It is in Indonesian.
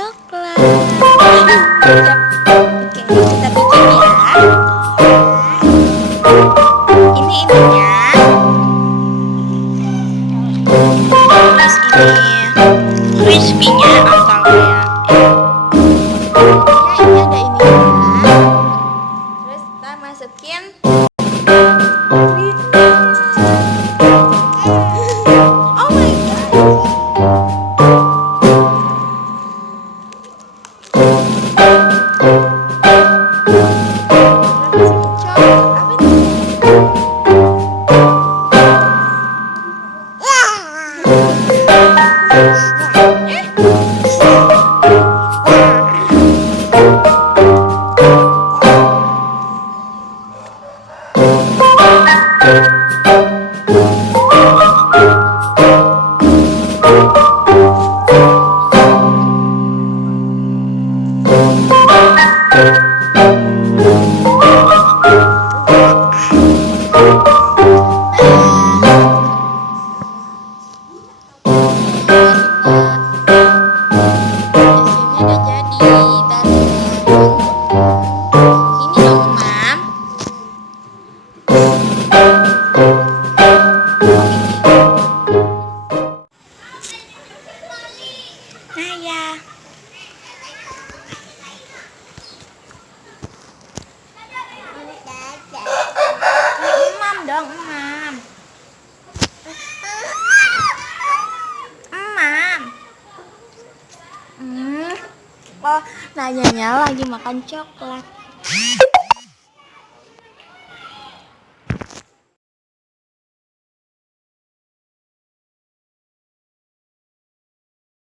coklat. Oke, kita bikin ya. Ini ininya. Terus ini crispy-nya atau kayak ya ini ada ininya. Terus kita masukin oh my dong, Mam. Mam. Oh, nanyanya lagi makan coklat.